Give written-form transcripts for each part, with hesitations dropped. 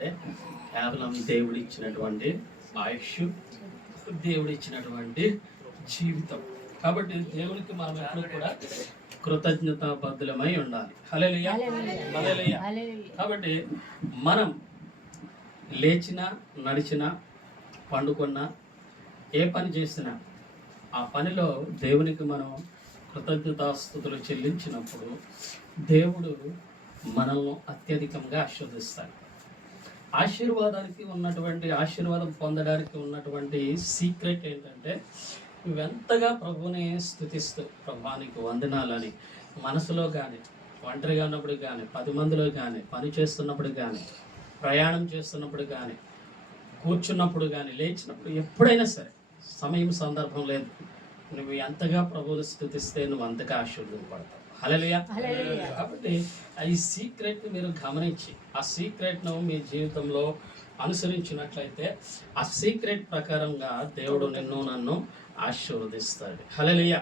అంటే కేవలం దేవుడిచ్చినటువంటి ఆయుష్, దేవుడిచ్చినటువంటి జీవితం. కాబట్టి దేవునికి మనం ఎప్పుడు కూడా కృతజ్ఞతాబద్ధులమై ఉండాలి. హల్లెలూయా, హల్లెలూయా. కాబట్టి మనం లేచినా, నడిచినా, పండుకున్నా, ఏ పని చేసినా ఆ పనిలో దేవునికి మనం కృతజ్ఞతాస్తుతులు చెల్లించినప్పుడు దేవుడు మనల్ని అత్యధికంగా ఆశీర్వదిస్తాడు. ఆశీర్వాదం పొందడానికి ఉన్నటువంటి సీక్రెట్ ఏంటంటే, నువ్వెంతగా ప్రభుని స్తుతిస్తూ ప్రభానికి వందనాలని మనసులో కానీ, ఒంటరిగా ఉన్నప్పుడు కానీ, 10 మందిలో కానీ, పని చేస్తున్నప్పుడు కానీ, ప్రయాణం చేస్తున్నప్పుడు కానీ, కూర్చున్నప్పుడు కానీ, లేచినప్పుడు, ఎప్పుడైనా సరే సమయం సందర్భం లేదు, నువ్వు ఎంతగా ప్రభువుని స్తుతిస్తే నువ్వు అంతగా ఆశీర్వదింపడతావు. హల్లెలూయా. కాబట్టి ఈ సీక్రెట్ మీరు గమనించి ఆ సీక్రెట్ను మీ జీవితంలో అనుసరించినట్లయితే ఆ సీక్రెట్ ప్రకారంగా దేవుడు నన్ను ఆశీర్వదిస్తాడు. హల్లెలూయా.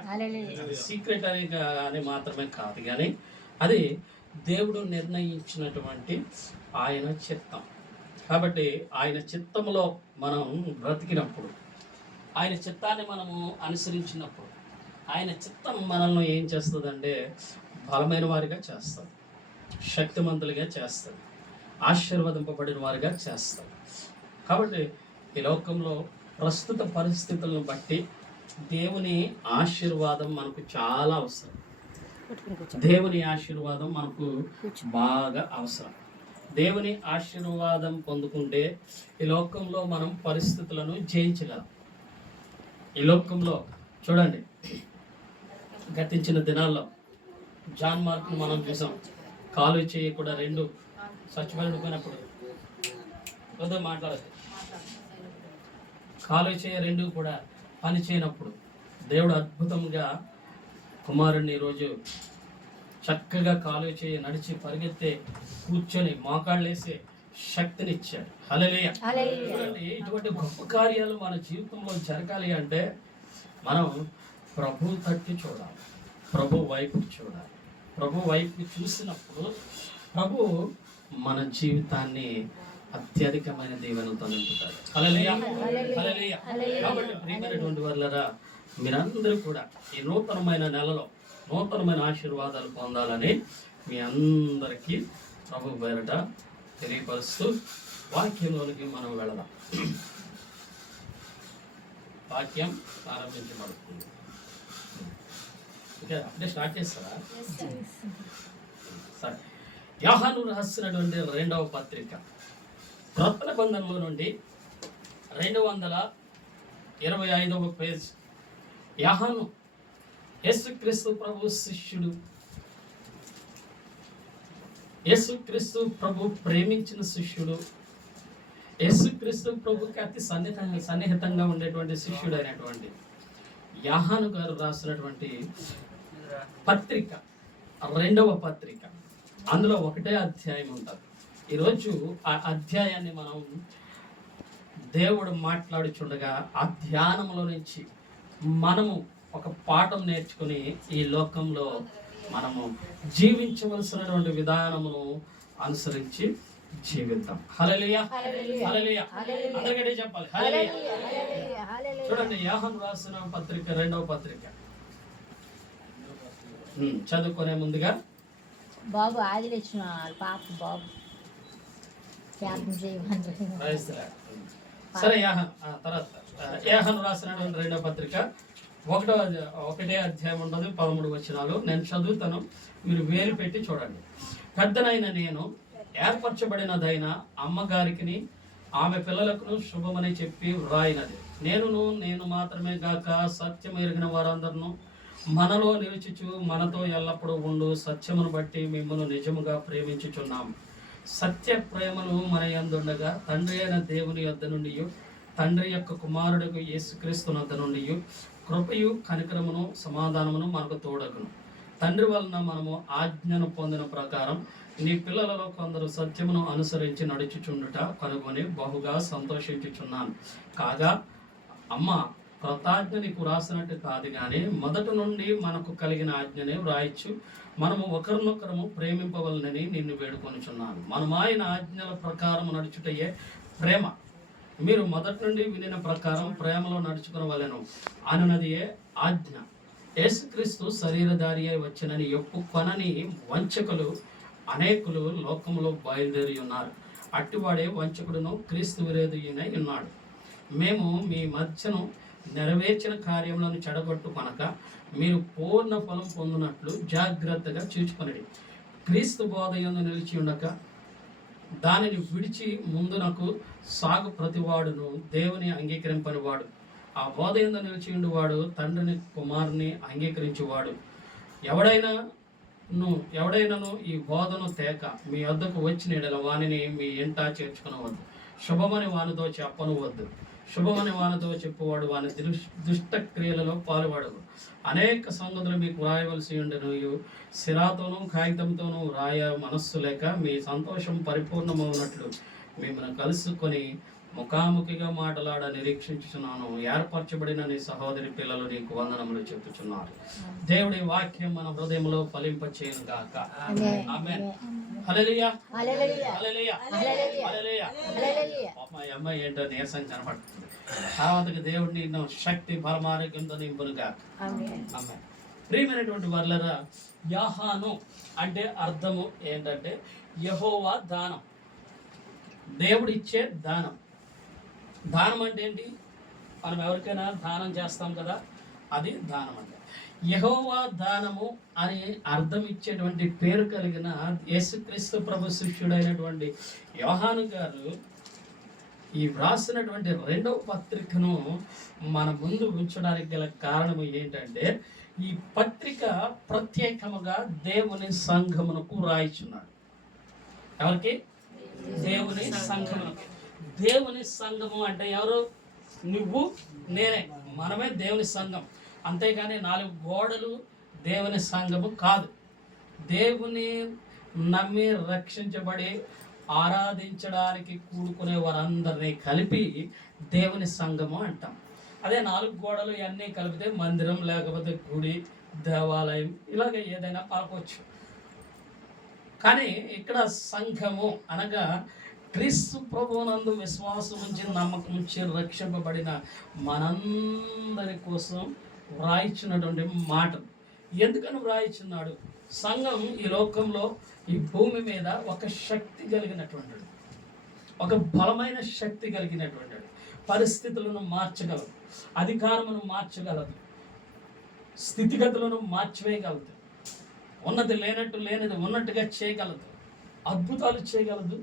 సీక్రెట్ అని మాత్రమే కాదు, కానీ అది దేవుడు నిర్ణయించినటువంటి ఆయన చిత్తం. కాబట్టి ఆయన చిత్తంలో మనం బ్రతికినప్పుడు, ఆయన చిత్తాన్ని మనము అనుసరించినప్పుడు, ఆయన చిత్తం మనల్ని ఏం చేస్తుందంటే బలమైన వారిగా చేస్తుంది, శక్తిమంతులుగా చేస్తుంది, ఆశీర్వదింపబడిన వారిగా చేస్తుంది. కాబట్టి ఈ లోకంలో ప్రస్తుత పరిస్థితులను బట్టి దేవుని ఆశీర్వాదం మనకు చాలా అవసరం. దేవుని ఆశీర్వాదం మనకు బాగా అవసరం. దేవుని ఆశీర్వాదం పొందుకుంటే ఈ లోకంలో మనం పరిస్థితులను జయించగలం. ఈ లోకంలో చూడండి, గతించిన దినాల్లో జాన్ మార్క్ను మనం చూసాం. కాలు చేయి కూడా 2 చచ్చిపోయినప్పుడు వద్ద మాట్లాడదు. కాలు చేయి 2 కూడా పని చేయనప్పుడు దేవుడు అద్భుతంగా కుమారుడిని ఈరోజు చక్కగా కాలు చేయి నడిచి పరిగెత్తే, కూర్చొని మోకాళ్ళేసే శక్తినిచ్చాడు. హల్లెలూయా. ఇటువంటి గొప్ప కార్యాలు మన జీవితంలో జరగాలి అంటే మనం ప్రభు తట్టి చూడాలి, ప్రభు వైపు చూడాలి. ప్రభు వైపు చూసినప్పుడు ప్రభు మన జీవితాన్ని అత్యధికమైన దీవెనలతో నింపుతాడు. హల్లెలూయా, హల్లెలూయా. కాబట్టి ప్రియమైనటువంటి వాళ్ళరా, మీరందరూ కూడా ఈ నూతనమైన నెలలో నూతనమైన ఆశీర్వాదాలు పొందాలని మీ అందరికీ ప్రభు పేరట తెలియపరుస్తూ వాక్యంలోనికి మనం వెళదాం. వాక్యం ప్రారంభించబడుతుంది. ఓకే, అంటే స్టార్ట్ చేస్తారా? సరే. యోహాను రాసినటువంటి 2వ పత్రిక క్రొత్త నిబంధనలో నుండి 225వ పేజ్. యోహాను యేసుక్రీస్తు ప్రభు శిష్యుడు, యేసుక్రీస్తు ప్రభు ప్రేమించిన శిష్యుడు, యేసుక్రీస్తు ప్రభుకి అతి సన్నిహితంగా ఉండేటువంటి శిష్యుడు అయినటువంటి యోహాను గారు రాసినటువంటి పత్రిక 2వ పత్రిక. అందులో 1వ అధ్యాయం ఉంటుంది. ఈరోజు ఆ అధ్యాయాన్ని మనం దేవుడు మాట్లాడుచుండగా ఆ ధ్యానంలో నుంచి మనము ఒక పాఠం నేర్చుకుని ఈ లోకంలో మనము జీవించవలసినటువంటి విధానమును అనుసరించి జీవిద్దాం. హల్లెలూయా, హల్లెలూయా. అందరికీ చెప్పాలి హల్లెలూయా. చూడండి, యోహాను రాసిన పత్రిక 2వ పత్రిక చదువుకునే ముందుగా బాబు ఆదిలక్ష్మి పాప బాబు సరే. తర్వాత యోహాను రాసినటువంటి 2వ పత్రిక 1వ అధ్యాయం ఉంటుంది, 13 వచనాలు. నేను చదువుతాను, మీరు వేలు పెట్టి చూడండి. పెద్దనైన నేను ఏర్పరచబడినదైన అమ్మగారికి ఆమె పిల్లలకు శుభమని చెప్పి వ్రాయినది. నేను మాత్రమే గాక సత్యం ఎరిగిన వారందరూ మనలో నిలిచుచు మనతో ఎల్లప్పుడూ ఉండు సత్యమును బట్టి మిమ్మల్ని నిజముగా ప్రేమించుచున్నాము. సత్య ప్రేమను మన యందుండగా తండ్రి అయిన దేవుని యొద్ద నుండి, తండ్రి యొక్క కుమారుడికి యేసుక్రీస్తు వద్ద నుండి కృపయు కనికరమును సమాధానమును మనకు తోడగును. తండ్రి వలన మనము ఆజ్ఞను పొందిన ప్రకారం నీ పిల్లలలో కొందరు సత్యమును అనుసరించి నడుచుచుండుట కనుగొని బహుగా సంతోషించుచున్నాను. కాగా అమ్మ కృతాజ్ఞ నీకు వ్రాసినట్టు కాదు కానీ మొదటి నుండి మనకు కలిగిన ఆజ్ఞనే వ్రాయచ్చు. మనము ఒకరినొకరము ప్రేమింపవలనని నిన్ను వేడుకొనుచున్నాను. మనం ఆయన ఆజ్ఞల ప్రకారం నడుచుటయే ప్రేమ. మీరు మొదటి నుండి వినిన ప్రకారం ప్రేమలో నడుచుకునవలెను అనున్నదియే ఆజ్ఞ. యేసుక్రీస్తు శరీరధారి అయి వచ్చినని ఒప్పుకొనని వంచకులు అనేకులు లోకంలో బయలుదేరి ఉన్నారు. అట్టివాడే వంచకుడును క్రీస్తు విరోధియునై ఉన్నాడు. మేము మీ మధ్యను నెరవేర్చిన కార్యములను చెడగొట్టుకొనక మీరు పూర్ణ ఫలం పొందినట్లు జాగ్రత్తగా చూచుకొనడి. క్రీస్తు బోధ యందు నిలిచి ఉండక దానిని విడిచి ముందునకు సాగు ప్రతివాడును దేవుని అంగీకరింపనివాడు. ఆ బోధ యందు నిలిచి ఉండువాడు తండ్రిని కుమారుని అంగీకరించేవాడు. ఎవడైనాను ఈ బోధను తేక మీ వద్దకు వచ్చిన యెడల వానిని మీ ఇంట చేర్చుకునవద్దు. శుభమని వానితో చెప్పనవద్దు. శుభమని వానితో చెప్పువాడు వాని దుష్ట క్రియలలో పాలుపడదు. అనేక సంగతులు మీకు వ్రాయవలసి ఉండను. సిరాతోనూ కాగితంతోనూ వ్రాయ మనస్సు లేక మీ సంతోషం పరిపూర్ణమవునట్లు మిమ్మల్ని కలుసుకొని ముఖాముఖిగా మాటలాడ నిరీక్షించుచున్నాను. ఏర్పరచబడిన నీ సహోదరి పిల్లలు నీకు వందనములు చెప్పుచున్నారు. దేవుడి వాక్యం మన హృదయంలో ఫలింపచేయును గాక. ఆమేన్. హల్లెలూయా. హల్లెలూయా. హల్లెలూయా. అమ్మాయి ఏంటో నీరసం కనపడుతుంది. తర్వాతకి దేవుడిని శక్తి బలమారోగ్యంతో నింపును గాక. ఆమేన్. ప్రియమైనటువంటి వర్లరా, యాహాను అంటే అర్థము ఏంటంటే యెహోవా దానం, దేవుడిచ్చే దానం. దానం అంటే ఏంటి? మనం ఎవరికైనా దానం చేస్తాం కదా, అది దానం అంటే. యెహోవా దానము అని అర్థం ఇచ్చేటువంటి పేరు కలిగిన యేసుక్రీస్తు ప్రభు శిష్యుడైనటువంటి యోహాను గారు ఈ వ్రాసినటువంటి 2వ పత్రికను మన ముందు ఉంచడానికి గల కారణం ఏంటంటే, ఈ పత్రిక ప్రత్యేకముగా దేవుని సంఘమునకు రాయిచున్నాడు. ఎవరికి? దేవుని సంఘమునకు. దేవుని సంఘము అంటే ఎవరు? నువ్వు, నేనే. మనమే దేవుని సంఘం. అంతేగాని 4 గోడలు దేవుని సంఘము కాదు. దేవుని నమ్మి రక్షించబడి ఆరాధించడానికి కూడుకునే వారందరినీ కలిపి దేవుని సంఘము అంటాం. అదే 4 గోడలు ఇవన్నీ కలిపితే మందిరం, లేకపోతే గుడి, దేవాలయం, ఇలాగ ఏదైనా పలకొచ్చు. కానీ ఇక్కడ సంఘము అనగా క్రీస్తు ప్రభువునందు విశ్వాసం ఉంచి నమ్మకం ఉంచి రక్షింపబడిన మనందరి కోసం వ్రాయిచున్నటువంటి మాట. ఎందుకని వ్రాయిచున్నాడు? సంఘం ఈ లోకంలో, ఈ భూమి మీద ఒక శక్తి కలిగినటువంటిది, ఒక బలమైన శక్తి కలిగినటువంటిది. పరిస్థితులను మార్చగలదు, అధికారమును మార్చగలదు, స్థితిగతులను మార్చివేయగలదు, ఉన్నది లేనట్టు లేనిది ఉన్నట్టుగా చేయగలదు, అద్భుతాలు చేయగలదు,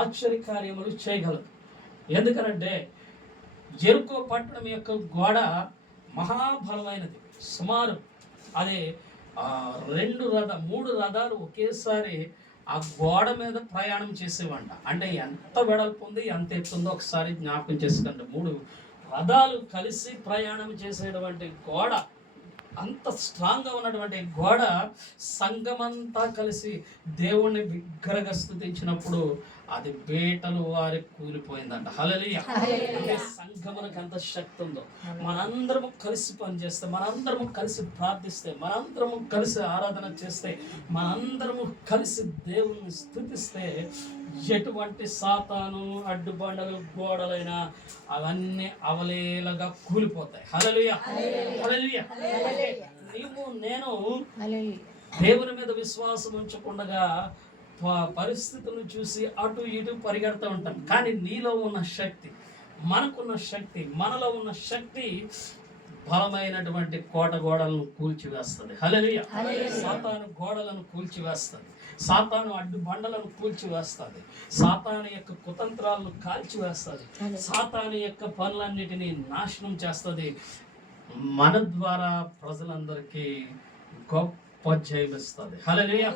ఆశ్చర్యకార్యములు చేయగలదు. ఎందుకనంటే జెరికో పట్టణం యొక్క గోడ మహాబలమైనది. సుమారు అది 3 రథాలు ఒకేసారి ఆ గోడ మీద ప్రయాణం చేసేవంట. అంటే ఎంత వెడల్పు ఉంది, ఎంత ఎత్తుందో ఒకసారి జ్ఞాపకం చేసుకోండి. 3 రథాలు కలిసి ప్రయాణం చేసేటువంటి గోడ, అంత స్ట్రాంగ్గా ఉన్నటువంటి గోడ సంఘమంతా కలిసి దేవుణ్ణి బిగ్గరగా స్తుతించినప్పుడు అది బేటలు వారి కూలిపోయిందంట. హల్లెలూయా. అంటే సంఘమునకు ఎంత శక్తి ఉందో. మనందరము కలిసి పనిచేస్తే, మనందరము కలిసి ప్రార్థిస్తే, మనందరము కలిసి ఆరాధన చేస్తే, మనందరము కలిసి దేవుణ్ణి స్తుతిస్తే ఎటువంటి సాతాను అడ్డుబండలు గోడలైనా అవన్నీ అవలేలగా కూలిపోతాయి. హల్లెలూయా. హల్లెలూయా. నీవు నేను దేవుని మీద విశ్వాసం ఉంచకుండా పరిస్థితులను చూసి అటు ఇటు పరిగెడుతూ ఉంటాం. కానీ నీలో ఉన్న శక్తి, మనకున్న శక్తి, మనలో ఉన్న శక్తి బలమైనటువంటి కోట గోడలను కూల్చివేస్తుంది. హల్లెలూయా. సాతాను గోడలను కూల్చివేస్తుంది, సాతాను అడ్డు బండలను కూల్చివేస్తుంది, సాతాను యొక్క కుతంత్రాలను కాల్చివేస్తుంది, సాతాను యొక్క పనులన్నిటినీ నాశనం చేస్తుంది. మన ద్వారా ప్రజలందరికీ గొప్ప జయం ఇస్తుంది. హల్లెలూయా.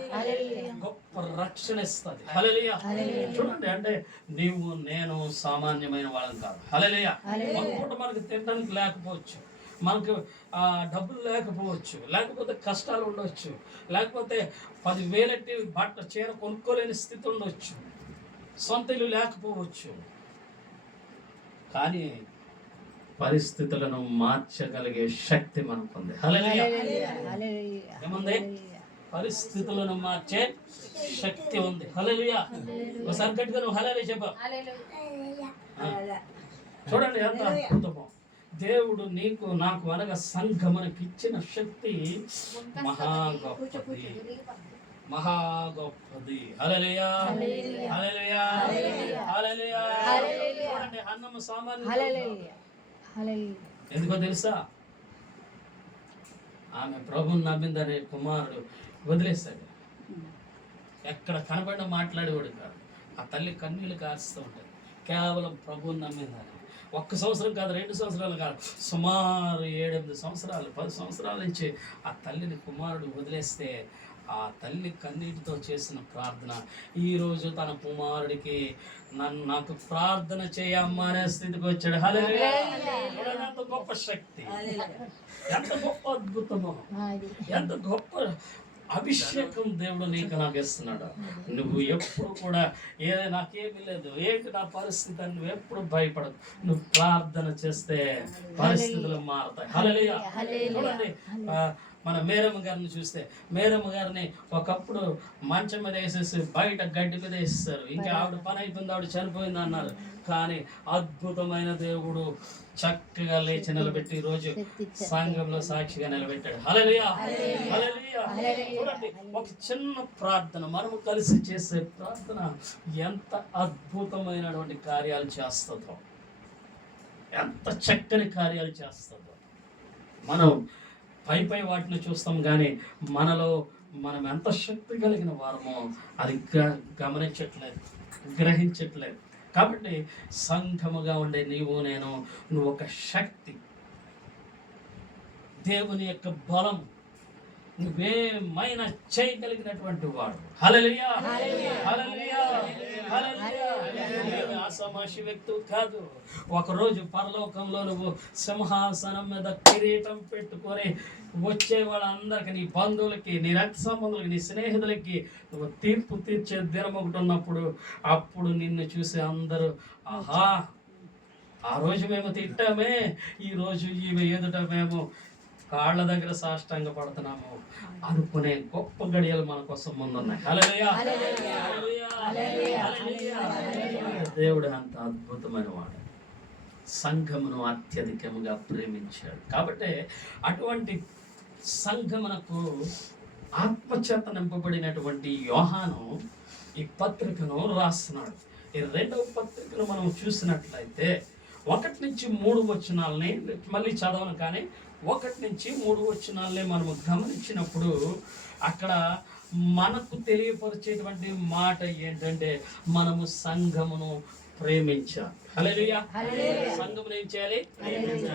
గొప్ప రక్షణ ఇస్తుంది. హల్లెలూయా. చూడండి, అంటే నీవు నేను సామాన్యమైన వాళ్ళం కాదు. హల్లెలూయా. ఒక మనకు తినడానికి లేకపోవచ్చు, మనకు డబ్బులు లేకపోవచ్చు, లేకపోతే కష్టాలు ఉండవచ్చు, లేకపోతే 10,000 బట్ట చీర కొనుక్కోలేని స్థితి ఉండవచ్చు, సొంత ఇల్లు లేకపోవచ్చు. కానీ పరిస్థితులను మార్చగలిగే శక్తి మనకుంది. హల్లెలూయా. ఏముంది? పరిస్థితులను మార్చే శక్తి ఉంది. హల్లెలూయా. ఒకసారి గట్టిగా నువ్వు హల్లెలూయా చెప్పు. చూడండి ఎంత అద్భుతమో. దేవుడు నీకు నాకు అనగా సంఘమునకి ఇచ్చిన శక్తి మహా గొప్పది, మహా గొప్పది. హల్లెలూయా. హల్లెలూయా. హల్లెలూయా. చూడండి అన్నము సామాన్య ఎందుకో తెలుసా? ఆమె ప్రభుని నమ్మిందనే కుమారుడు వదిలేస్తాడు. ఎక్కడ కనబడిన మాట్లాడేవాడు కాదు. ఆ తల్లి కన్నీళ్ళు కారుస్తూ ఉంటుంది. కేవలం ప్రభుని నమ్మిందని. 1 సంవత్సరం కాదు, 2 సంవత్సరాలు కాదు, సుమారు 7-8 సంవత్సరాలు 10 సంవత్సరాల నుంచి ఆ తల్లిని కుమారుడు వదిలేస్తే ఆ తల్లి కన్నీటితో చేసిన ప్రార్థన ఈరోజు తన కుమారుడికి నాకు ప్రార్థన చేయమ్మా అనే స్థితికి వచ్చాడు. హల్లెలూయా. ఎంత గొప్ప శక్తి, ఎంత గొప్ప అద్భుతమో, ఎంత గొప్ప అభిషేకం దేవుడు నీకు నాకు ఇస్తున్నాడు. నువ్వు ఎప్పుడు కూడా నాకేమీ లేదు, ఏంటి నా పరిస్థితి అని నువ్వు ఎప్పుడు భయపడదు. నువ్వు ప్రార్థన చేస్తే పరిస్థితులు మారుతాయి. హల్లెలూయా. చూడండి మన మేరమ్మ గారిని చూస్తే, మేరమ్మ గారిని ఒకప్పుడు మంచం మీద వేసేసి బయట గడ్డి మీద వేసేస్తారు. ఇంకా ఆవిడ పని అయిపోయింది, ఆవిడ చనిపోయింది అన్నారు. కానీ అద్భుతమైన దేవుడు చక్కగా లేచి నిలబెట్టి ఈరోజు సంఘంలో సాక్షిగా నిలబెట్టాడు. హల్లెలూయా. హల్లెలూయా. చూడండి ఒక చిన్న ప్రార్థన మనము కలిసి చేసే ప్రార్థన ఎంత అద్భుతమైనటువంటి కార్యాలు చేస్తుందో, ఎంత చక్కని కార్యాలు చేస్తుందో. మనం పై వాటిని చూస్తాం కానీ మనలో మనం ఎంత శక్తి కలిగిన వారమో అది గమనించట్లేదు, గ్రహించట్లేదు. కాబట్టి సంఘముగా ఉండే నువ్వు ఒక శక్తి, దేవుని యొక్క బలం, నువ్వేమైనా చేయగలిగినటువంటి వాడు. హల్లెలూయా. హల్లెలూయా. హల్లెలూయా. ఆషామాషి వ్యక్తి కాదు. ఒకరోజు పరలోకంలో నువ్వు సింహాసనం మీద కిరీటం పెట్టుకొని వచ్చే వాళ్ళందరికీ, నీ బంధువులకి, నీ రక్త సంబంధులకి, నీ స్నేహితులకి నువ్వు తీర్పు తీర్చే దినం ఒకటి ఉన్నప్పుడు అప్పుడు నిన్ను చూసి అందరూ ఆహా, ఆ రోజు మేము తిట్టామే, ఈరోజు ఈమె ఎదుట మేము కాళ్ళ దగ్గర సాష్టాంగ పడుతున్నాము అనుకునే గొప్ప గడియలు మన కోసం ముందున్నాయి. హల్లెలూయా. దేవుడు అంత అద్భుతమైన వాడు. సంఘమును అత్యధికముగా ప్రేమించాడు. కాబట్టి అటువంటి సంఘమునకు ఆత్మచేత నింపబడినటువంటి యోహాను ఈ పత్రికను రాస్తున్నాడు. ఈ 2వ పత్రికను మనం చూసినట్లయితే 1-3 వచనాలని మళ్ళీ చదవను, కానీ 1-3 వచనాలనే మనము గమనించినప్పుడు అక్కడ మనకు తెలియపరిచేటువంటి మాట ఏంటంటే మనము సంఘమును ప్రేమించాలి. హల్లెలూయా. సంఘమును ఏం చేయాలి?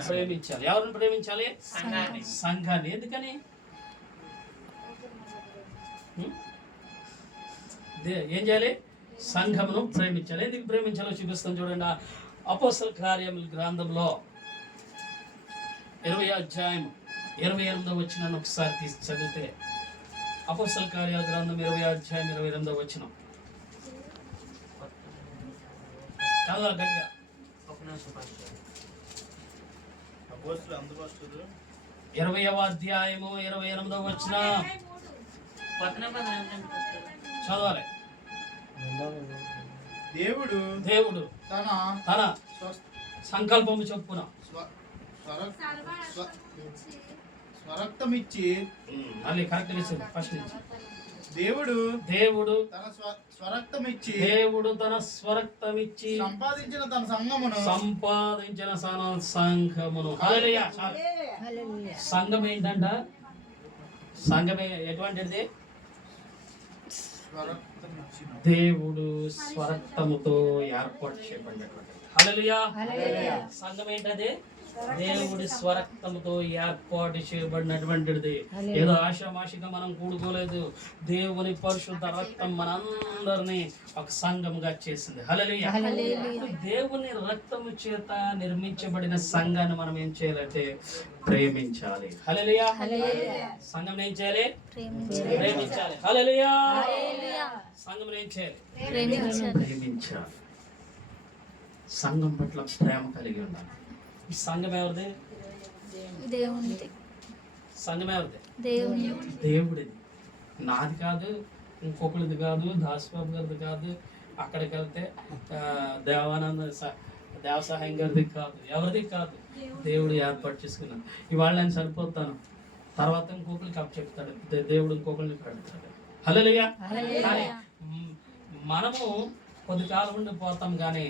ప్రేమించాలి. ఎవరిని ప్రేమించాలి? సంఘాన్ని. ఎందుకని? ఏం చేయాలి? సంఘమును ప్రేమించాలి. ఎందుకు ప్రేమించాలో చూపిస్తాం చూడండి. అపోస్తల కార్యముల గ్రంథంలో 20వ అధ్యాయం 28వ వచనాన్ని ఒకసారి తీసి చదివితే, అపోస్తల కార్యాల గ్రంథం 20వ అధ్యాయం 28వ వచనం. చాలా గట్టిగా 20వ అధ్యాయము 28వ వచనం చదవాలి. దేవుడు తన సంకల్పము చొప్పున స్వరక్తమిచ్చి, మళ్ళీ కరెక్ట్ చేసి ఫస్ట్ నుంచి. దేవుడు తన స్వరక్తమిచ్చి సంపాదించిన తన సంఘమును. హల్లెలూయా. సంఘం ఏంటంట? సంఘమే ఎటువంటిది? దేవుడు స్వరక్తముతో ఏర్పాటు చేయబడినటువంటి. హల్లెలూయా. సంఘం ఏంటది? దేవుడి స్వరక్తముతో ఏర్పాటు చేయబడినటువంటిది. ఏదో ఆషామాషిగా మనం కూడుకోలేదు. దేవుని పరిశుద్ధ రక్తం మనందరినీ ఒక సంఘముగా చేసింది. హల్లెలూయా. దేవుని రక్తము చేత నిర్మించబడిన సంఘాన్ని మనం ఏం చేయాలంటే ప్రేమించాలి. హల్లెలూయా. సంఘం ఏం చేయాలి? ప్రేమించాలి. హల్లెలూయా. సంఘం ఏం చేయాలి? ప్రేమించాలి. సంఘం పట్ల ప్రేమ కలిగి ఉండాలి. ఈ సంఘం ఎవరిది? దేవునిది. సంఘం ఎవరిది? దేవుని. దేవుడిది. నాది కాదు, ఇంకొకరిది కాదు, దాసబాబు గారిది కాదు, అక్కడికి వెళ్తే దేవానంద దేవసహాయం గారిది కాదు, ఎవరిది కాదు, దేవుడు ఏర్పాటు చేసుకున్నాను. ఇవాళ నేను సరిపోతాను, తర్వాత ఇంకొకరికి అప్పు చెప్తాడు, దేవుడు ఇంకొకరిని పెడతాడు. హల్లెలూయా. కానీ మనము కొద్ది కాలం ఉండి పోతాం, కానీ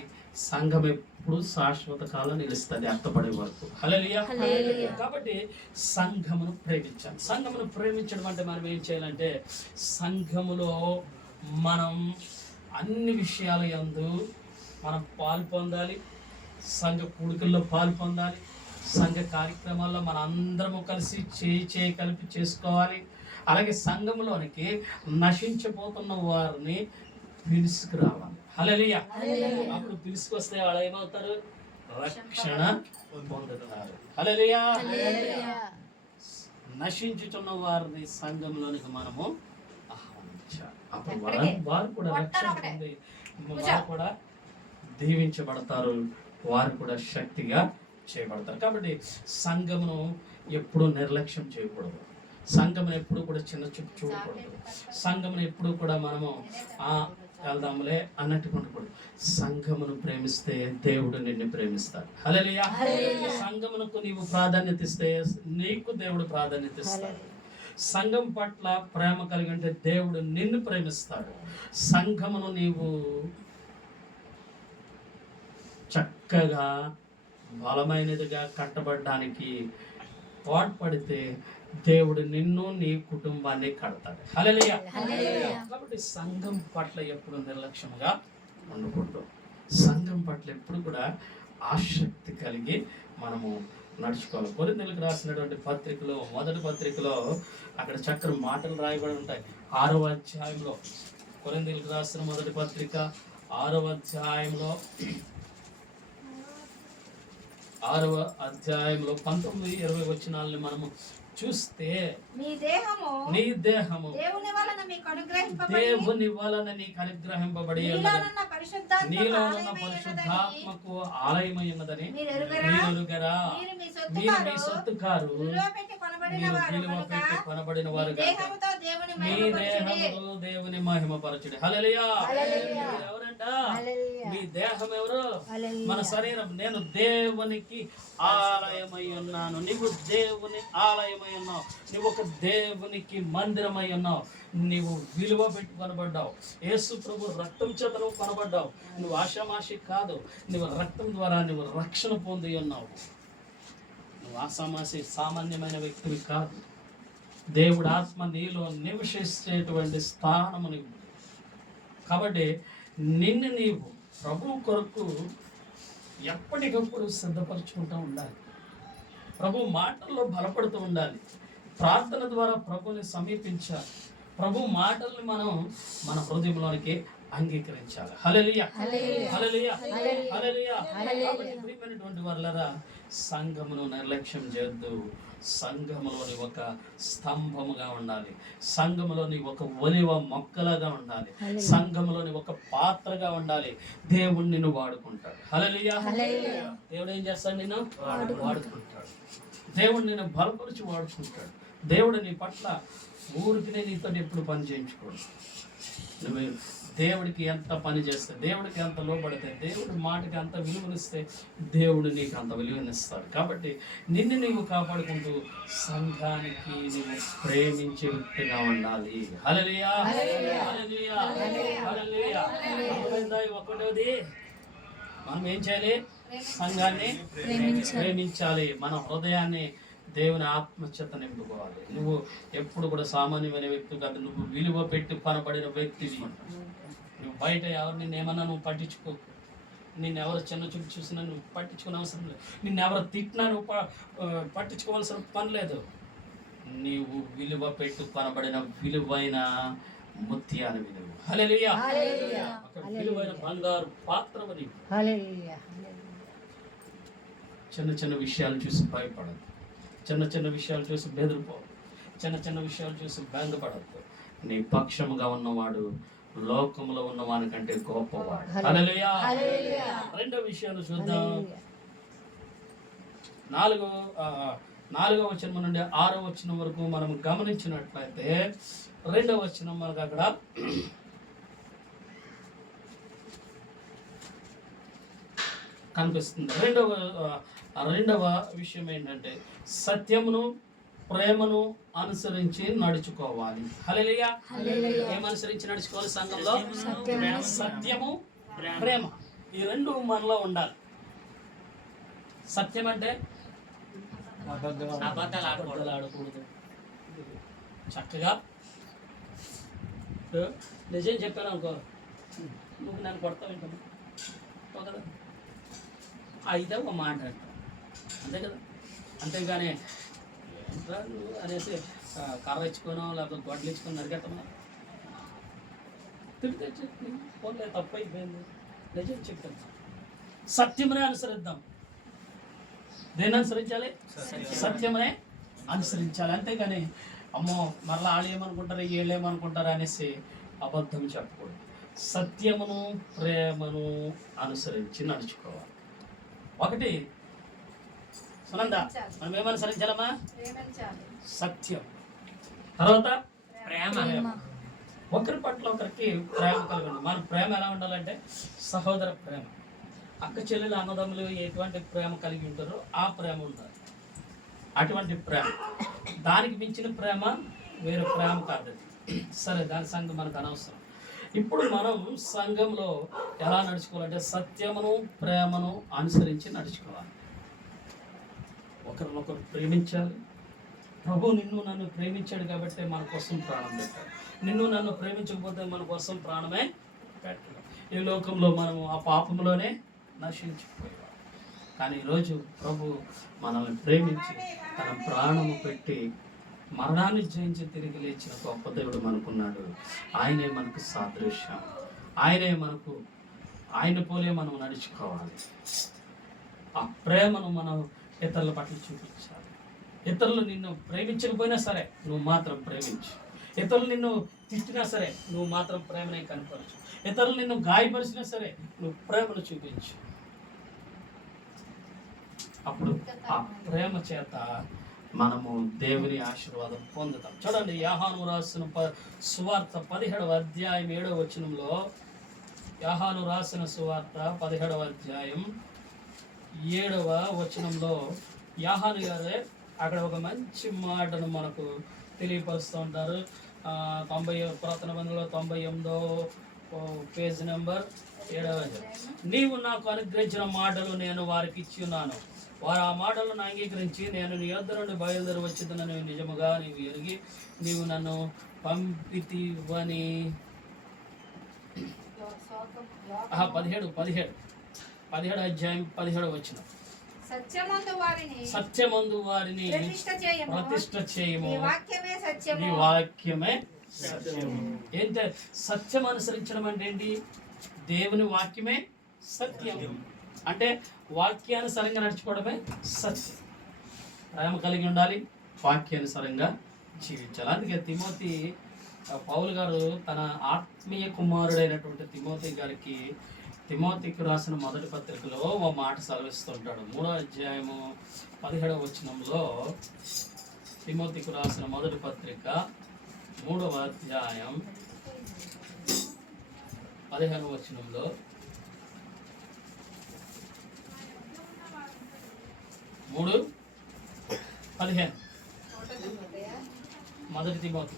సంఘం ఎప్పుడు శాశ్వత కాలం నిలుస్తుంది, అర్థపడే వరకు. హల్లెలూయా. కాబట్టి సంఘమును ప్రేమించాలి. సంఘమును ప్రేమించడం అంటే మనం ఏం చేయాలంటే, సంఘములో మనం అన్ని విషయాల యందు మనం పాలు పొందాలి, సంఘ కూడికల్లో పాలు పొందాలి, సంఘ కార్యక్రమాల్లో మన అందరము కలిసి చేయి కలిపి చేసుకోవాలి. అలాగే సంఘంలోనికి నశించిపోతున్న వారిని పిలుసుకురావాలి. హల్లెలూయా. అప్పుడు పిలుసుకొస్తే వాళ్ళు ఏమవుతారు? రక్షణ పొందుతున్నారు. హల్లెలూయా. నశించుతున్న వారిని సంఘంలోనికి మనము ఆహ్వానించాలి. అప్పుడు వారు కూడా రక్షణ పొంది వారు కూడా దీవించబడతారు, వారు కూడా శక్తిగా చేయబడతారు. కాబట్టి సంఘమును ఎప్పుడూ నిర్లక్ష్యం చేయకూడదు, సంఘమును ఎప్పుడు కూడా చిన్న చూపు చూడకూడదు, సంఘమును ఎప్పుడు కూడా మనము వెళ్దాములే అన్నట్టు ఉండకూడదు. సంఘమును ప్రేమిస్తే దేవుడు నిన్ను ప్రేమిస్తాడు. హల్లెలూయా. సంఘమునకు నీవు ప్రాధాన్యత ఇస్తే నీకు దేవుడు ప్రాధాన్యత ఇస్తాడు. సంఘం పట్ల ప్రేమ కలిగి ఉంటే దేవుడు నిన్ను ప్రేమిస్తాడు. సంఘమును నీవు చక్కగా బలమైనదిగా కట్టబడడానికి పాటుపడితే దేవుడు నిన్ను నీ కుటుంబాన్ని కడతాడు. హల్లెలూయా. కాబట్టి సంఘం పట్ల ఎప్పుడు నిర్లక్ష్యంగా ఉండకూడదు. సంఘం పట్ల ఎప్పుడు కూడా ఆసక్తి కలిగి మనము నడుచుకోవాలి. కొరింథీయులకు రాసినటువంటి పత్రికలో, మొదటి పత్రికలో అక్కడ చక్కని మాటలు రాయబడి ఉంటాయి. 6వ అధ్యాయంలో, కొరింథీయులకు రాసిన మొదటి పత్రిక 6వ అధ్యాయంలో 19-20 వచనాలను మనము చూస్తే, నీ దేహము దేవుని వలన నీకు అనుగ్రహింపబడి నీలో ఉన్న పరిశుద్ధాత్మకు ఆలయమై ఉన్నదని మీరు ఎరుగరా? మీరు మీ సొత్తు కారు, మీరు విలువ పెట్టి కొనబడిన వారు, మీ దేహములో దేవుని మహిమపరచుడి. హల్లెలూయా. ఎవరంట? మీ దేహం ఎవరు? మన శరీరం. నేను దేవునికి ఆలయమై ఉన్నాను. నీవు దేవుని ఆలయమై ఉన్నావు. నువ్వు ఒక దేవునికి మందిరమై ఉన్నావు. నీవు విలువ పెట్టి కొనబడ్డావు. యేసు ప్రభు రక్తం చేత నువ్వు కొనబడ్డావు. నువ్వు ఆషామాషి కాదు, నువ్వు రక్తం ద్వారా నువ్వు రక్షణ పొంది ఉన్నావు. నువ్వు ఆషామాషి సామాన్యమైన వ్యక్తివి కాదు. దేవుడు ఆత్మ నీలో నివసించేటువంటి స్థానము నీవు. కాబట్టి నిన్ను నీవు ప్రభు కొరకు ఎప్పటికప్పుడు సిద్ధపరచుకుంటూ ఉండాలి. ప్రభు మాటల్లో బలపడుతూ ఉండాలి. ప్రార్థన ద్వారా ప్రభుని సమీపించాలి. ప్రభు మాటల్ని మనం మన హృదయంలోనికి అంగీకరించాలి. హల్లెలూయా. హల్లెలూయా. హల్లెలూయా. కాబట్టి ప్రియమైనటువంటి వారలారా, సంఘమును నిర్లక్ష్యం చేయొద్దు. సంఘములోని ఒక స్తంభముగా ఉండాలి. సంఘములోని ఒక ఒలివ మొక్కలాగా ఉండాలి. సంఘములోని ఒక పాత్రగా ఉండాలి. దేవుడు నిన్ను వాడుకుంటాడు. హల్లెలూయా. దేవుడు ఏం చేస్తాడు? నిన్ను వాడుకుంటాడు. దేవుడు నిన్ను బలపరిచి వాడుకుంటాడు. దేవుడు నీ పట్ల ఊరికి నీతో ఎప్పుడు పని చేయించుకోడు. నువ్వు దేవుడికి ఎంత పని చేస్తే, దేవుడికి ఎంత లోపడితే, దేవుడి మాటకి అంత విలువనిస్తే దేవుడు నీకు అంత విలువనిస్తాడు. కాబట్టి నిన్ను నీవు కాపాడుకుంటూ సంఘానికి నీవు ప్రేమించే వ్యక్తిగా ఉండాలి. హల్లెలూయా. హల్లెలూయా. హల్లెలూయా. ఒకటోది మనం ఏం చేయాలి? సంఘాన్ని ప్రేమించాలి. మన హృదయాన్ని దేవుని ఆత్మచేత నింపుకోవాలి. నువ్వు ఎప్పుడు కూడా సామాన్యమైన వ్యక్తి కాదు. నువ్వు విలువ పెట్టి పనబడిన వ్యక్తివి. నువ్వు బయట ఎవరు నిన్నేమన్నా నువ్వు పట్టించుకో. నిన్నెవరు చిన్న చూపు చూసినా నువ్వు పట్టించుకునే అవసరం లేదు. నిన్నెవరు తిట్టినా నువ్వు పట్టించుకోవాల్సిన పని లేదు. నీవు విలువ పెట్టి పనబడిన విలువైన ముత్యాన్ని నువ్వు. హల్లెలూయా. విలువైన బంగారు పాత్రవు నీవు. చిన్న చిన్న విషయాలు చూసి భయపడద్దు. చిన్న చిన్న విషయాలు చూసి బెదిరిపో. చిన్న చిన్న విషయాలు చూసి బెంగపడద్దు. నీ పక్షముగా ఉన్నవాడు లోకంలో ఉన్నవాని కంటే గొప్పవాడు. హల్లెలూయా. రెండో విషయాలు చూద్దాం. 4వ వచనం నుండి 6వ వచనం వరకు మనం గమనించినట్లయితే 2వ వచనం మనకు అక్కడ కనిపిస్తుంది. రెండవ విషయం ఏంటంటే సత్యమును ప్రేమను అనుసరించి నడుచుకోవాలి. హల్లెలూయా. ఏమనుసరించి నడుచుకోవాలి సంఘంలో? సత్యము ప్రేమ, ఈ రెండు మనలో ఉండాలి. సత్యం అంటే అబద్ధాలు ఆడకూడదు. చక్కగా నిజం చెప్పాను అనుకో, నువ్వు నన్ను కొడతావు ఏంటమ్మా కదా, అయితే ఒక మాట అంటావు అంతే కదా. అంతేగాని ఏంట్రా నువ్వు అనేసి కర్ర ఇచ్చుకోనో లేకపోతే గొడ్డలు ఇచ్చుకొని నరికెత్తమా, తిరిగి చెప్పి పోలే తప్పు అయిపోయింది, నిజం చెప్తాను. సత్యమునే అనుసరిద్దాం. దేన్ని అనుసరించాలి? సత్యమునే అనుసరించాలి. అంతేగాని అమ్మో మరలా వాళ్ళు ఏమనుకుంటారు వీళ్ళు ఏమనుకుంటారు అనేసి అబద్ధం చెప్పకూడదు. సత్యమును ప్రేమను అనుసరించి నడుచుకోవాలి. ఒకటి సునంద, మనం ఏమనుసరించాలమ్మా? సత్యం. తర్వాత ప్రేమ. ఒకరి పట్ల ఒకరికి ప్రేమ కలిగి ఉండాలి. మన ప్రేమ ఎలా ఉండాలంటే సహోదర ప్రేమ. అక్క చెల్లెలు అన్నదమ్ములు ఎటువంటి ప్రేమ కలిగి ఉంటారో ఆ ప్రేమ ఉండాలి. అటువంటి ప్రేమ, దానికి మించిన ప్రేమ వేరే ప్రేమ కాదు. సరే, దాని సంగతి మనకు అనవసరం. ఇప్పుడు మనం సంఘంలో ఎలా నడుచుకోవాలంటే సత్యమును ప్రేమను అనుసరించి నడుచుకోవాలి. ఒకరినొకరు ప్రేమించాలి. ప్రభు నిన్ను నన్ను ప్రేమించాడు కాబట్టి మన కోసం ప్రాణం పెట్టాడు. నిన్ను నన్ను ప్రేమించకపోతే మన కోసం ప్రాణమే పెట్టాడు. ఈ లోకంలో మనము ఆ పాపంలోనే నశించిపోయేవాడు. కానీ ఈరోజు ప్రభు మనల్ని ప్రేమించి తన ప్రాణము పెట్టి మరణాన్ని జయించి తిరిగి లేచిన గొప్ప దేవుడు మనకున్నాడు. ఆయనే మనకు సాదృశ్యం. ఆయన పోలే మనం నడుచుకోవాలి. ఆ ప్రేమను మనం ఇతరుల పట్ల చూపించాలి. ఇతరులు నిన్ను ప్రేమించకపోయినా సరే నువ్వు మాత్రం ప్రేమించు. ఇతరులు నిన్ను తిట్టినా సరే నువ్వు మాత్రం ప్రేమనే కనపరచు. ఇతరులు నిన్ను గాయపరిచినా సరే నువ్వు ప్రేమను చూపించు. అప్పుడు ఆ ప్రేమ చేత మనము దేవుని ఆశీర్వాదం పొందుతాం. చూడండి, యోహాను రాసిన సువార్త 17వ అధ్యాయం 7వ వచనంలో, యోహాను రాసిన సువార్త 17వ అధ్యాయం 7వ వచనంలో యోహాను గారే అక్కడ ఒక మంచి మాటను మనకు తెలియపరుస్తూ ఉంటారు. 90 పురాతన బంధువులో 98వ పేజ్ నెంబర్ 7వ. నీవు నాకు అనుగ్రహించిన మాటలు నేను వారికి ఇచ్చి ఉన్నాను. వారు ఆ మాటలను అంగీకరించి నేను నీ యొద్ద నుండి బయలుదేరి వచ్చిందని నిజముగా నీవు ఎరిగి నీవు నన్ను పంపితివని. 17 అధ్యాయం 17వ వచనం. సత్యమందు వారిని ప్రతిష్ఠ చేయము, నీ వాక్యమే సత్యము. ఏంటంటే సత్యం అనుసరించడం అంటే ఏంటి? దేవుని వాక్యమే సత్యం. అంటే వాక్యానుసారంగా నడుచుకోవడమే సత్యం. ప్రేమ కలిగి ఉండాలి, వాక్యానుసారంగా జీవించాలి. అందుకే పౌలు గారు తన ఆత్మీయ కుమారుడైనటువంటి తిమోతికి రాసిన మొదటి పత్రికలో ఓ మాట సెలవిస్తుంటాడు. 3వ అధ్యాయము 17వ వచనంలో, తిమోతికి రాసిన మొదటి పత్రిక 3వ అధ్యాయం 15వ వచనంలో, మొదటి తిమోతి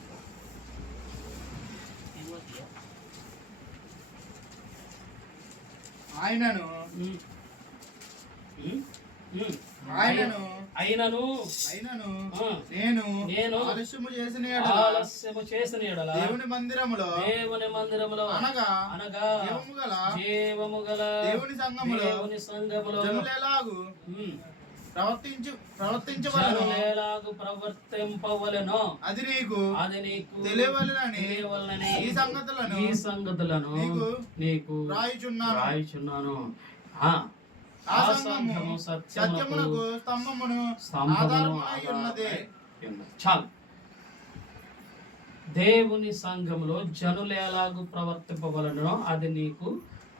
అయినను నేను ఆలస్యము చేసిన యెడల దేవుని మందిరములో అనగా జీవము గల దేవుని సంఘములో జనులెలాగు ప్రవర్తింపవలెనో అది నీకు తెలియవలెనని ఈ సంగతులను నీకు రాయుచున్నాను. ఆ సంఘము సత్యమునకు స్తంభమును ఆధారమునై ఉన్నది. చాలు. దేవుని సంఘములో జనులు ఎలాగూ ప్రవర్తింపవలనో అది నీకు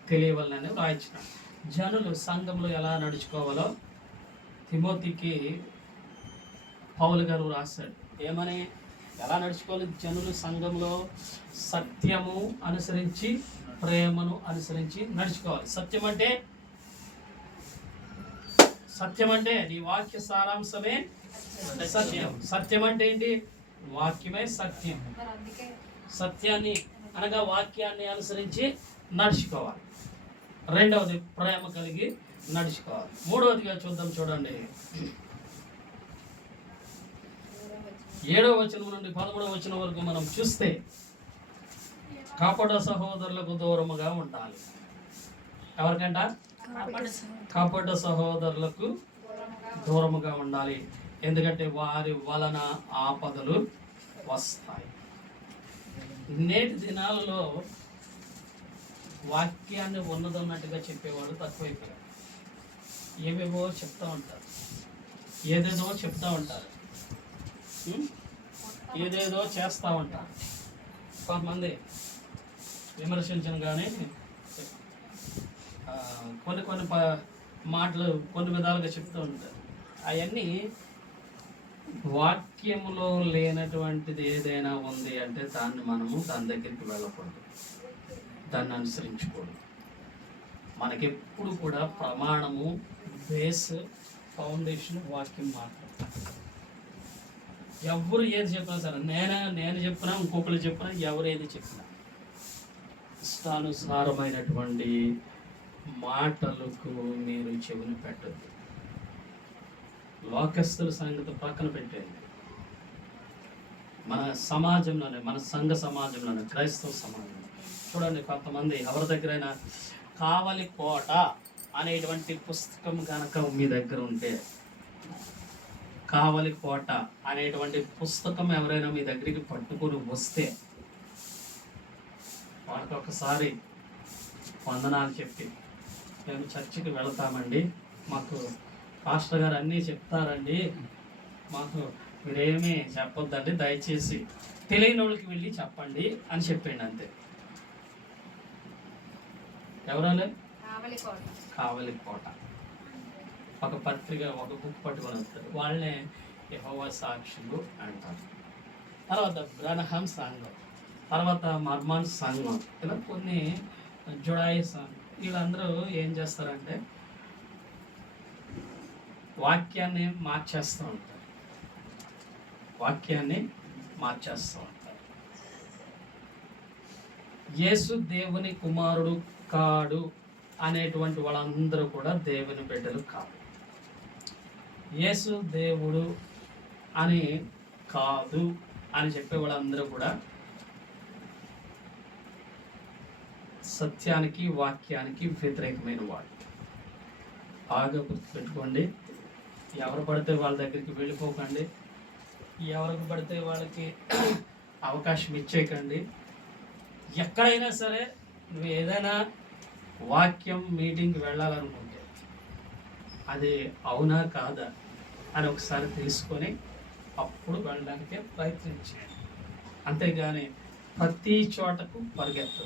తెలియవలనని రాయించున్నాను. జనులు సంఘంలో ఎలా నడుచుకోవాలో తిమోతికి పౌలు గారు రాశాడు. ఏమని? ఎలా నడుచుకోవాలి జనులు సంఘంలో? సత్యము అనుసరించి, ప్రేమను అనుసరించి నడుచుకోవాలి. సత్యం అంటే నీ వాక్య సారాంశమే సత్యం. సత్యం అంటే ఏంటి? వాక్యమే సత్యం. సత్యాన్ని అనగా వాక్యాన్ని అనుసరించి నడుచుకోవాలి. రెండవది ప్రేమ కలిగి నడుచుకోవాలి. మూడవదిగా చూద్దాం, చూడండి. 7వ వచనం నుండి 13వ వచనం వరకు మనం చూస్తే, కపట సహోదరులకు దూరముగా ఉండాలి. ఎవరికంట? కపట సహోదరులకు దూరముగా ఉండాలి. ఎందుకంటే వారి వలన ఆపదలు వస్తాయి. నేటి దినాలలో వాక్యాన్ని ఉన్నదన్నట్టుగా చెప్పేవాడు తక్కువైపోయాడు. ఏవేవో చెప్తా ఉంటారు, ఏదేదో చెప్తా ఉంటారు, ఏదేదో చేస్తూ ఉంటారు. కొంతమంది విమర్శించిన కానీ కొన్ని మాటలు కొన్ని విధాలుగా చెప్తూ ఉంటారు. అవన్నీ వాక్యములో లేనటువంటిది ఏదైనా ఉంది అంటే దాని దగ్గరికి వెళ్ళకూడదు, దాన్ని అనుసరించకూడదు. మనకెప్పుడు కూడా ప్రమాణము, బేస్, ఫౌండేషన్ వాక్యం మాత్రం. ఎవరు ఏది చెప్పినా సరే, నేను చెప్పినా, ఇంకొకరు చెప్పినా, ఎవరు ఏది చెప్పినా, ఇష్టానుసారమైనటువంటి మాటలకు మీరు చెవిని పెట్టద్దు. లోకస్తుల సంగతి పక్కన పెట్టండి. మన సమాజంలోనే, మన సంఘ సమాజంలోనే, క్రైస్తవ సమాజంలో చూడండి, కొంతమంది ఎవరి దగ్గరైనా కావలి కోట అనేటువంటి పుస్తకం కనుక మీ దగ్గర ఉంటే, కావలి కోట అనేటువంటి పుస్తకం ఎవరైనా మీ దగ్గరికి పట్టుకొని వస్తే, వాళ్ళకి ఒకసారి వందనాలు చెప్పి, మేము చర్చికి వెళతామండి, మాకు పాస్టర్ గారు అన్నీ చెప్తారండి, మాకు మీరేమీ చెప్పొద్దండి, దయచేసి తెలియని వాళ్ళకి వెళ్ళి చెప్పండి అని చెప్పండి. అంతే. ఎవరాలే? కావలి కోట. ఒక పత్రిక, ఒక బుక్ పట్టుకొని వస్తారు. వాళ్ళనే యెహోవా సాక్షులు అంటారు. తర్వాత బ్రనహం సంఘం, తర్వాత మర్మాన్ సంఘం, ఇలా కొన్ని జుడాయి సంఘం. వీళ్ళందరూ ఏం చేస్తారంటే వాక్యాన్ని మార్చేస్తూ ఉంటారు. యేసు దేవుని కుమారుడు కాడు అనేటువంటి వాళ్ళందరూ కూడా దేవుని బిడ్డలు కాదు. యేసు దేవుడు అని కాదు అని చెప్పే వాళ్ళందరూ కూడా సత్యానికి, వాక్యానికి వ్యతిరేకమైన వాళ్ళు. బాగా గుర్తుపెట్టుకోండి. ఎవరు పడితే వాళ్ళ దగ్గరికి వెళ్ళిపోకండి, ఎవరికి పడితే వాళ్ళకి అవకాశం ఇచ్చేయకండి. ఎక్కడైనా సరే నువ్వు ఏదైనా వాక్యం మీటింగ్కి వెళ్ళాలనుకుంటే అది అవునా కాదా అని ఒకసారి తెలుసుకొని అప్పుడు వెళ్ళడానికి ప్రయత్నించండి. అంతేగాని ప్రతి చోటకు పరిగెత్తు.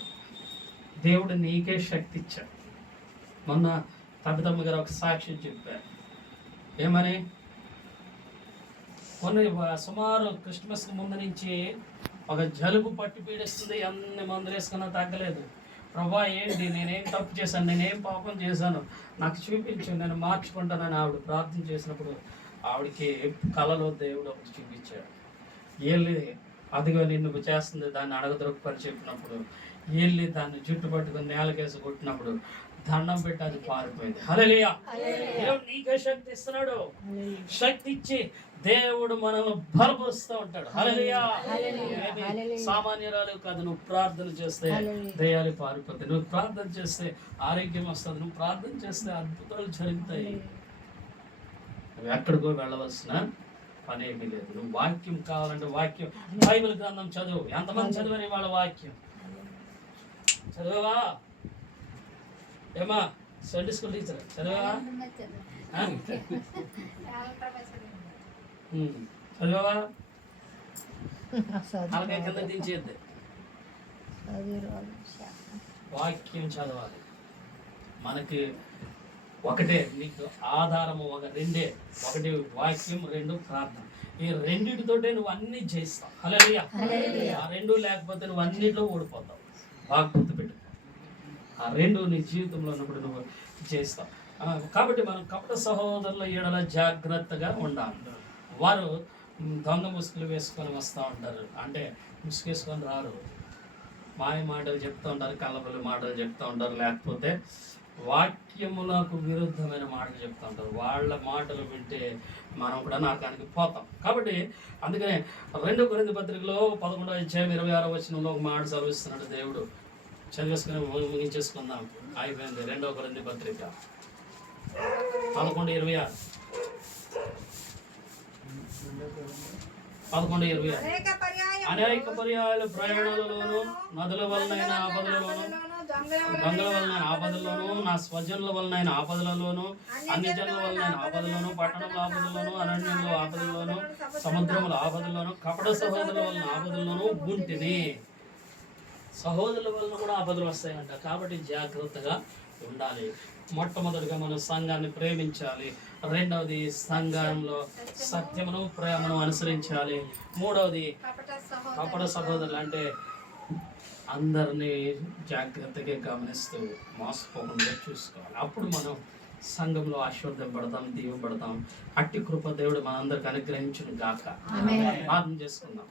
దేవుడు నీకే శక్తి ఇచ్చాడు. మొన్న తబితమ్మ గారు ఒక సాక్ష్యం చెప్పారు. ఏమని? సుమారు క్రిస్మస్ ముందు నుంచి ఒక జలుబు పట్టి పీడిస్తుంది, అన్ని మందులు వేసుకున్నా తగ్గలేదు. ప్రభా ఏంటి, నేనేం తప్పు చేశాను, నేనేం పాపం చేశాను, నాకు చూపించు, నేను మార్చుకుంటానని ఆవిడ ప్రార్థన చేసినప్పుడు ఆవిడకి కలలో దేవుడు ఒకటి చూపించాడు. వెళ్ళి అదిగో నిన్ను చేస్తుంది దాన్ని అడగదొరకని చెప్పినప్పుడు వెళ్ళి దాన్ని జుట్టు పట్టుకుని నేలకేసి కొట్టినప్పుడు దండం పెట్టి అది పారిపోయింది. హల్లెలూయా. దేవుడు నీకే శక్తి ఇస్తున్నాడు. శక్తి ఇచ్చి దేవుడు మనల్ని బలపరుస్తూ ఉంటాడు. హల్లెలూయా. సామాన్యురాలు కాదు. నువ్వు ప్రార్థన చేస్తే దయ్యాలు పారిపోతాయి, నువ్వు ప్రార్థన చేస్తే ఆరోగ్యం వస్తుంది, నువ్వు ప్రార్థన చేస్తే అద్భుతాలు జరుగుతాయి. నువ్వు ఎక్కడికో వెళ్ళవలసిన పని ఏమీ లేదు. నువ్వు వాక్యం కావాలంటే వాక్యం, బైబిల్ గ్రంథం చదువు. ఎంతమంది చదివారు వాళ్ళ వాక్యం? చదివావా? ఏమా సండే స్కూల్ టీచర్ చదివావా? చదివావా? అలాగే కింద దించేద్ది. వాక్యం చదవాలి. మనకి ఒకటే నీకు ఆధారము రెండే, ఒకటి వాక్యం, రెండు ప్రార్థన. ఈ రెండిటితోటే నువ్వు అన్ని జయిస్తావు. హల్లెలూయా. ఆ రెండు లేకపోతే నువ్వు అన్నిట్లో ఓడిపోతావు. బాగా గుర్తుపెట్టుకో, ఆ రెండు నీ జీవితంలో ఉన్నప్పుడు నువ్వు చేస్తావు. కాబట్టి మనం కపట సహోదరుల ఎడల జాగ్రత్తగా ఉండాలి. వారు దొంగ ముసుగులు వేసుకొని వస్తూ ఉంటారు, అంటే ముసుగేసుకొని రారు, మాయ మాటలు చెప్తూ ఉంటారు, కల్లబుల్లి మాటలు చెప్తూ ఉంటారు, లేకపోతే వాక్యములకు విరుద్ధమైన మాటలు చెప్తూ ఉంటారు. వాళ్ళ మాటలు వింటే మనం కూడా నరకానికి పోతాం. కాబట్టి అందుకనే 2 కొరింథీ పత్రికలో 11వ అధ్యాయం 26వ వచనంలో ఒక మాట చదివిస్తున్నాడు దేవుడు. చదివేసుకుని ముగించేసుకుందాం, అయిపోయింది. 2 కొరింథీ పత్రిక 11:26. 11:26. అనేక పర్యాయాలు ప్రయాణాలలోను, నదుల వలనైన ఆపదలలోను, దొంగల వలన ఆపదల్లోను, నా స్వజనుల వలన ఆపదలలోను, అన్ని జనుల వలన ఆపదలోను, పట్టణంలో ఆపదల్లోను, అరణ్యంలో ఆపదల్లోను, సముద్రముల ఆపదల్లోను, కపట సహోదరుల వలన ఆపదల్లోను ఉంటిని. సహోదరుల వలన కూడా ఆపదలు వస్తాయంట. కాబట్టి జాగ్రత్తగా ఉండాలి. మొట్టమొదటిగా మనం సంఘాన్ని ప్రేమించాలి. రెండవది సంఘంలో సత్యమును ప్రేమను అనుసరించాలి. మూడవది కపట సహోదరులు అంటే అందరినీ జాగ్రత్తగా గమనిస్తూ మోసపోకుండా చూసుకోవాలి. అప్పుడు మనం సంఘంలో ఆశీర్వదింపడతాం, దీవెనపడతాం. అట్టి కృప దేవుడు మనందరికి అనుగ్రహించును గాక. ప్రార్థన చేసుకుందాం.